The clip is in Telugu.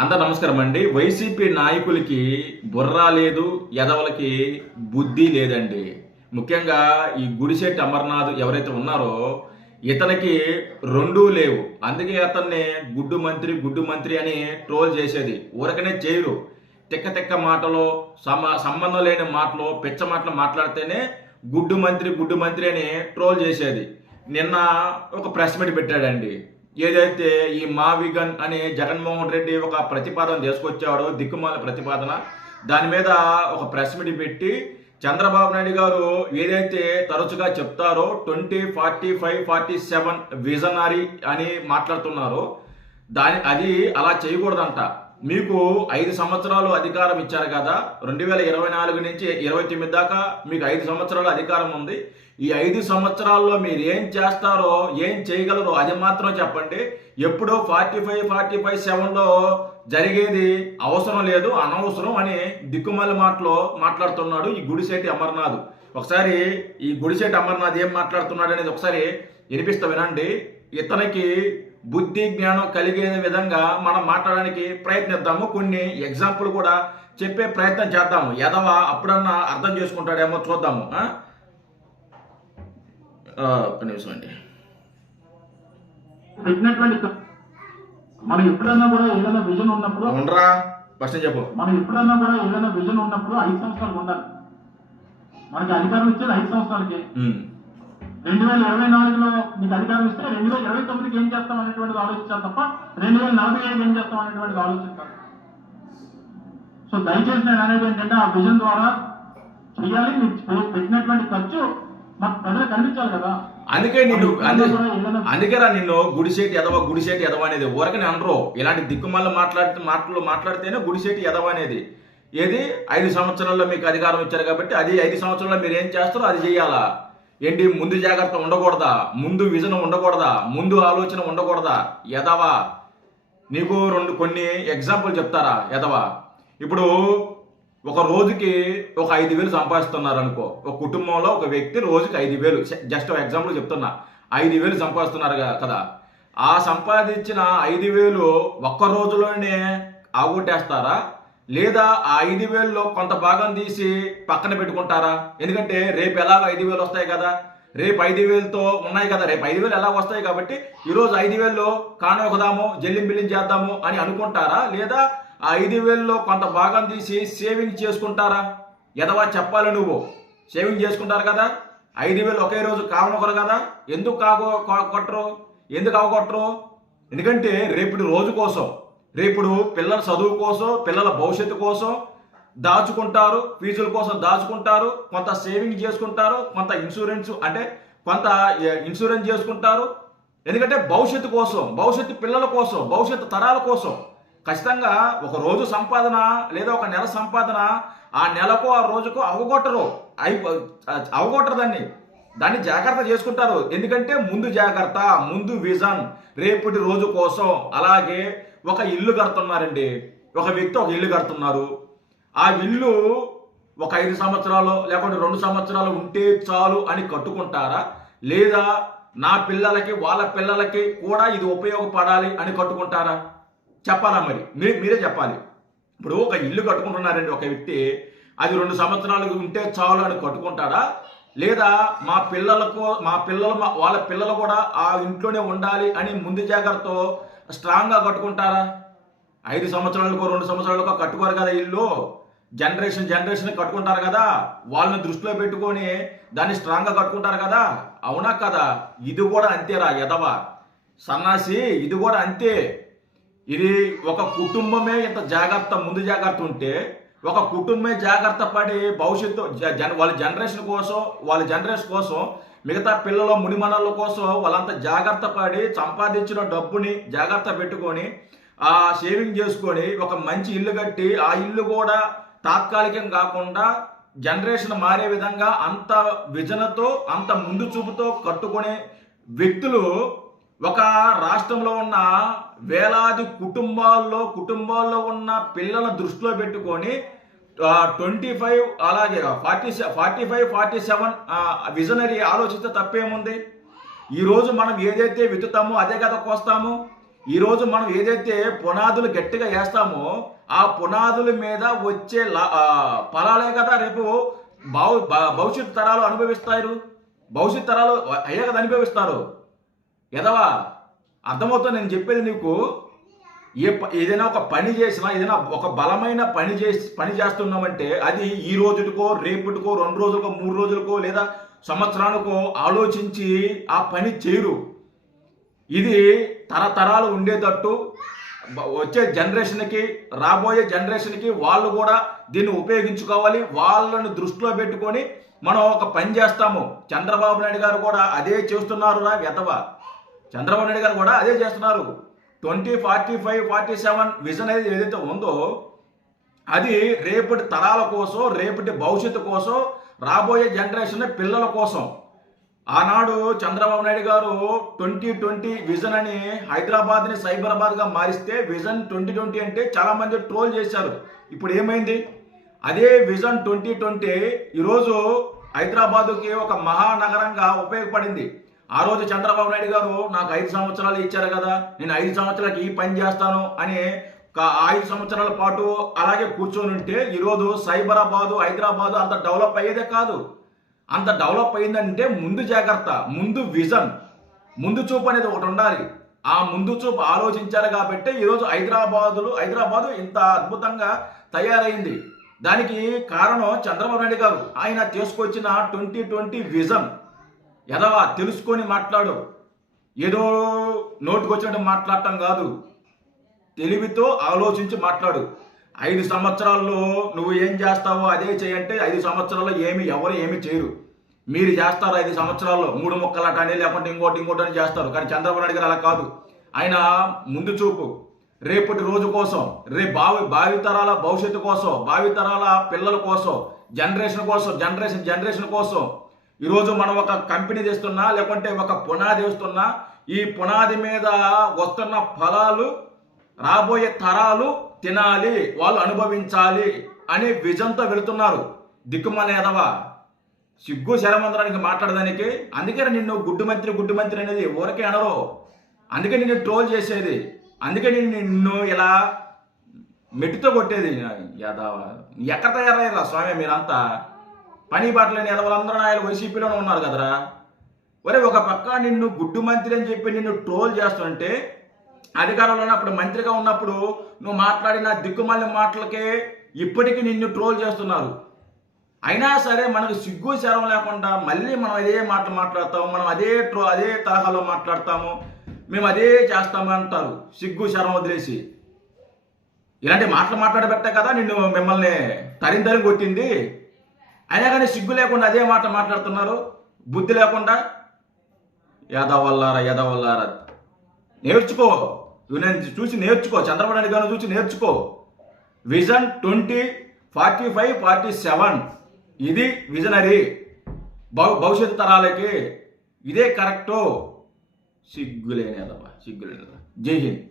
నమస్కారం అండి. వైసీపీ నాయకులకి బుర్ర లేదు, ఎదవలకి బుద్ధి లేదండి. ముఖ్యంగా ఈ గుడిశెట్టి అమర్నాథ్ ఎవరైతే ఉన్నారో ఇతనికి రెండూ లేవు. అందుకే అతన్ని గుడ్డు మంత్రి అని ట్రోల్ చేసేది. ఊరకనే చేయరు. తిక్క తిక్క మాటలు, సంబంధం లేని మాటలు, పిచ్చ మాటలు మాట్లాడితేనే గుడ్డు మంత్రి అని ట్రోల్ చేసేది. నిన్న ఒక ప్రెస్ మీట్ పెట్టాడండి. ఏదైతే ఈ మావిగన్ అని జగన్మోహన్ రెడ్డి ఒక ప్రతిపాదన తీసుకొచ్చాడో, దిక్కుమాల ప్రతిపాదన, దాని మీద ఒక ప్రెస్ మీట్ పెట్టి చంద్రబాబు నాయుడు గారు ఏదైతే తరచుగా చెప్తారో 2045-47 విజనరీ అని మాట్లాడుతున్నారో అది అలా చేయకూడదంట. మీకు 5 సంవత్సరాలు అధికారం ఇచ్చారు కదా, 2024 నుంచి 29 దాకా మీకు 5 సంవత్సరాలు అధికారం ఉంది. ఈ 5 సంవత్సరాల్లో మీరు ఏం చేస్తారో, ఏం చేయగలరో అది మాత్రం చెప్పండి. ఎప్పుడో 45-47లో జరిగేది అవసరం లేదు, అనవసరం అని దిక్కుమాలి మాటలో మాట్లాడుతున్నాడు ఈ గుడిశెట్టి అమర్నాథ్. ఒకసారి ఈ గుడిశెట్టి అమర్నాథ్ ఏం మాట్లాడుతున్నాడు అనేది ఒకసారి వినిపిస్తా వినండి. ఇతనికి బుద్ధి జ్ఞానం కలిగే విధంగా మనం మాట్లాడడానికి ప్రయత్నిద్దాము. కొన్ని ఎగ్జాంపుల్ కూడా చెప్పే ప్రయత్నం చేద్దాము. ఎదవా అప్పుడన్నా అర్థం చేసుకుంటాడేమో చూద్దాము. ఒక్క నిమిషం అండి. మనం ఎప్పుడన్నా కూడా ఏదైనా విజన్ ఉన్నప్పుడు ఉండరా ఫస్ట్ చెప్పు. మనం ఎప్పుడన్నా కూడా ఏదైనా విజన్ ఉన్నప్పుడు 5 సంవత్సరాలు ఉండాలి. మనకి అధికారం ఇచ్చేది 5 సంవత్సరాలకి. 2024లో మీకు అధికారం ఇస్తే 2029కి ఏం చేస్తాం అనేటువంటిది ఆలోచించాలి తప్ప 2045 ఏం చేస్తాం అనేటువంటిది ఆలోచించాలి. సో దయచేసి నేను అనేది ఏంటంటే ఆ విజన్ ద్వారా చేయాలి. మీరు పెట్టినటువంటి ఖర్చు మాకు ప్రజలు కనిపించాలి కదా. అందుకేరా నిన్ను గుడిశెట్టి ఎదవ అనేది ఊరకనే అనరు. ఇలాంటి దిక్కుమల్ల మాట్లాడితేనే గుడిశెట్టి ఎదవ అనేది. ఏది 5 సంవత్సరాల్లో మీకు అధికారం ఇచ్చారు కాబట్టి అది 5 సంవత్సరాల్లో మీరు ఏం చేస్తారో అది చేయాలా. ఏంటి ముందు జాగ్రత్త ఉండకూడదా, ముందు విజన్ ఉండకూడదా, ముందు ఆలోచన ఉండకూడదా? ఎదవా నీకు కొన్ని ఎగ్జాంపుల్ చెప్తారా ఎదవా? ఇప్పుడు ఒక రోజుకి ఒక 5,000 సంపాదిస్తున్నారు అనుకో. ఒక కుటుంబంలో ఒక వ్యక్తి రోజుకి 5,000, జస్ట్ ఎగ్జాంపుల్ చెప్తున్నా, 5,000 సంపాదిస్తున్నారు కదా. ఆ సంపాదించిన 5,000 ఒక్క రోజులోనే ఆగొట్టేస్తారా, లేదా ఆ 5,000లో కొంత భాగం తీసి పక్కన పెట్టుకుంటారా? ఎందుకంటే రేపు ఎలాగో 5,000 వస్తాయి కదా, రేపు 5,000తో ఉన్నాయి కదా, రేపు 5,000 ఎలా వస్తాయి కాబట్టి ఈరోజు 5,000లో కానొకదాము, బిల్లిం చేద్దాము అని అనుకుంటారా, లేదా ఆ 5,000లో కొంత భాగం తీసి సేవింగ్ చేసుకుంటారా? ఎదవా చెప్పాలి నువ్వు. సేవింగ్ చేసుకుంటారు కదా, 5,000 ఒకే రోజు కావనొకరు కదా. ఎందుకు అవగొట్టరు? ఎందుకంటే రేపటి రోజు కోసం, రేపుడు పిల్లల చదువు కోసం, పిల్లల భవిష్యత్తు కోసం దాచుకుంటారు, ఫీజుల కోసం దాచుకుంటారు, కొంత సేవింగ్ చేసుకుంటారు, కొంత ఇన్సూరెన్స్ చేసుకుంటారు. ఎందుకంటే భవిష్యత్తు కోసం, భవిష్యత్తు పిల్లల కోసం, భవిష్యత్తు తరాల కోసం. ఖచ్చితంగా ఒక రోజు సంపాదన లేదా ఒక నెల సంపాదన ఆ నెలకు ఆ రోజుకు అవగొట్టరు దాన్ని జాగ్రత్త చేసుకుంటారు. ఎందుకంటే ముందు జాగ్రత్త, ముందు విజన్, రేపటి రోజు కోసం. అలాగే ఒక ఇల్లు కడుతున్నారండి, ఒక వ్యక్తి ఒక ఇల్లు కడుతున్నారు. ఆ ఇల్లు ఒక 5 సంవత్సరాలు లేకుంటే 2 సంవత్సరాలు ఉంటే చాలు అని కట్టుకుంటారా, లేదా నా పిల్లలకి వాళ్ళ పిల్లలకి కూడా ఇది ఉపయోగపడాలి అని కట్టుకుంటారా? చెప్పాలా? మరి మీరే చెప్పాలి. ఇప్పుడు ఒక ఇల్లు కట్టుకుంటున్నారండి ఒక వ్యక్తి, అది 2 సంవత్సరాలు ఉంటే చాలు అని కట్టుకుంటాడా, లేదా వాళ్ళ పిల్లలు కూడా ఆ ఇంట్లోనే ఉండాలి అని ముందు జాగ్రత్తతో స్ట్రాంగ్గా కట్టుకుంటారా? 5 సంవత్సరాలకు 2 సంవత్సరాలకు కట్టుకోరు కదా ఇల్లు. జనరేషన్ కట్టుకుంటారు కదా, వాళ్ళని దృష్టిలో పెట్టుకొని దాన్ని స్ట్రాంగ్గా కట్టుకుంటారు కదా. అవునా కదా? ఇది కూడా అంతేరా ఎదవా సన్నాసి, ఇది కూడా అంతే. ఇది ఒక కుటుంబమే ఇంత ముందు జాగ్రత్త ఉంటే, ఒక కుటుంబమే జాగ్రత్త పడి భవిష్యత్తు వాళ్ళ జనరేషన్ కోసం మిగతా పిల్లల మునిమనల కోసం వాళ్ళంతా జాగ్రత్త పడి సంపాదించిన డబ్బుని జాగ్రత్త పెట్టుకొని ఆ సేవింగ్ చేసుకొని ఒక మంచి ఇల్లు కట్టి, ఆ ఇల్లు కూడా తాత్కాలికం కాకుండా జనరేషన్ మారే విధంగా అంత విజనతో, అంత ముందు చూపుతో కట్టుకునే వ్యక్తులు ఒక రాష్ట్రంలో ఉన్న వేలాది కుటుంబాల్లో ఉన్న పిల్లల దృష్టిలో పెట్టుకొని 25 అలాగే 45-47 విజనరీ ఆలోచిస్తే తప్పేముంది? ఈరోజు మనం ఏదైతే విత్తుతామో అదే కదా కోస్తాము. ఈరోజు మనం ఏదైతే పునాదులు గట్టిగా వేస్తామో ఆ పునాదుల మీద వచ్చే ఫలాలే కదా రేపు భవిష్యత్ తరాలు అనుభవిస్తారు. భవిష్యత్ తరాలు అయ్యే కదా అనుభవిస్తారు. ఎదవా అర్థమవుతుంది నేను చెప్పేది నీకు. ఏదైనా ఒక పని చేసినా, ఏదైనా ఒక బలమైన పని చేస్తున్నామంటే అది ఈ రోజుకో, రేపటికో, 2 రోజులకో, 3 రోజులకో లేదా సంవత్సరానికో ఆలోచించి ఆ పని చేయరు. ఇది తరతరాలు ఉండేటట్టు వచ్చే జనరేషన్కి, రాబోయే జనరేషన్కి వాళ్ళు కూడా దీన్ని ఉపయోగించుకోవాలి. వాళ్ళని దృష్టిలో పెట్టుకొని మనం ఒక పని చేస్తాము. చంద్రబాబు నాయుడు గారు కూడా అదే చేస్తున్నారు రా వెధవ. చంద్రబాబు నాయుడు గారు కూడా అదే చేస్తున్నారు. 2045, 47 విజన్ అనేది ఏదైతే ఉందో అది రేపటి తరాల కోసం, రేపటి భవిష్యత్తు కోసం, రాబోయే జనరేషన్ పిల్లల కోసం. ఆనాడు చంద్రబాబు నాయుడు గారు 2020 విజన్ అని హైదరాబాద్ని సైబరాబాద్గా మారిస్తే విజన్ 2020 అంటే చాలామంది ట్రోల్ చేశారు. ఇప్పుడు ఏమైంది? అదే విజన్ 2020 ఈరోజు హైదరాబాదుకి ఒక మహానగరంగా ఉపయోగపడింది. ఆ రోజు చంద్రబాబు నాయుడు గారు నాకు 5 సంవత్సరాలు ఇచ్చారు కదా, నేను 5 సంవత్సరాలకి ఈ పని చేస్తాను అని 5 సంవత్సరాల పాటు అలాగే కూర్చొని ఉంటే ఈరోజు సైబరాబాదు, హైదరాబాదు అంత డెవలప్ అయ్యేదే కాదు. అంత డెవలప్ అయిందంటే ముందు జాగ్రత్త, ముందు విజన్, ముందు చూపు అనేది ఒకటి ఉండాలి. ఆ ముందు చూపు ఆలోచించారు కాబట్టి ఈరోజు హైదరాబాదు ఇంత అద్భుతంగా తయారైంది. దానికి కారణం చంద్రబాబు నాయుడు గారు. ఆయన తీసుకొచ్చిన 2020 విజన్. ఎదవా తెలుసుకొని మాట్లాడు. ఏదో నోటుకొచ్చినట్టు మాట్లాడటం కాదు, తెలివితో ఆలోచించి మాట్లాడు. 5 సంవత్సరాల్లో నువ్వు ఏం చేస్తావో అదే చేయంటే 5 సంవత్సరాల్లో ఎవరు ఏమి చేయరు. మీరు చేస్తారు 5 సంవత్సరాల్లో 3 ముక్కలట అని, లేకుంటే ఇంకోటి అని చేస్తారు. కానీ చంద్రబాబు నాయుడు గారు అలా కాదు. ఆయన ముందు చూపు, రేపటి రోజు కోసం, భావితరాల భవిష్యత్తు కోసం, భావితరాల పిల్లల కోసం, జనరేషన్ కోసం ఈరోజు మనం ఒక కంపెనీ తెస్తున్నా, లేకుంటే ఒక పునాది వేస్తున్నా, ఈ పునాది మీద వస్తున్న ఫలాలు రాబోయే తరాలు తినాలి, వాళ్ళు అనుభవించాలి అనే విజన్తో వెళుతున్నారు. దిక్కుమాలేదవా సిగ్గు శరమందరానికి మాట్లాడడానికి. అందుకే నిన్ను గుడ్డు మంత్రి అనేది ఊరకే అనరు. అందుకే నిన్ను ట్రోల్ చేసేది, అందుకే నిన్ను ఇలా మెట్టితో కొట్టేది. యాదవ ఎక్కడ తయారయ్యారా స్వామి మీరంతా? పని బాటలేని ఎదవలందరూ ఆయన వైసీపీలోనే ఉన్నారు కదరా. ఒరే ఒక పక్క నిన్ను గుడ్డు మంత్రి అని చెప్పి నిన్ను ట్రోల్ చేస్తుంటే, అధికారంలో ఉన్నప్పుడు మంత్రిగా ఉన్నప్పుడు నువ్వు మాట్లాడిన దిక్కుమాలిన మాటలకే ఇప్పటికీ నిన్ను ట్రోల్ చేస్తున్నారు. అయినా సరే మనకు సిగ్గు శరం లేకుండా మళ్ళీ మనం అదే మాటలు మాట్లాడతాము, మనం అదే తరహాలో మాట్లాడతాము, మేము అదే చేస్తాము అంటారు. సిగ్గు శరం వదిలేసి ఇలాంటి మాటలు మాట్లాడబెట్టే కదా మిమ్మల్ని తరిం కొట్టింది. అయినా కానీ సిగ్గు లేకుండా అదే మాట మాట్లాడుతున్నారు, బుద్ధి లేకుండా. యాదవల్లారా నేర్చుకో. నేను చూసి నేర్చుకో, చంద్రబాబు నాయుడు గారిని చూసి నేర్చుకో. విజన్ 2045, 47 ఇది విజనరీ. భవిష్యత్తు తరాలకి ఇదే కరెక్టు. సిగ్గులేని యాదవ. జై హింద్.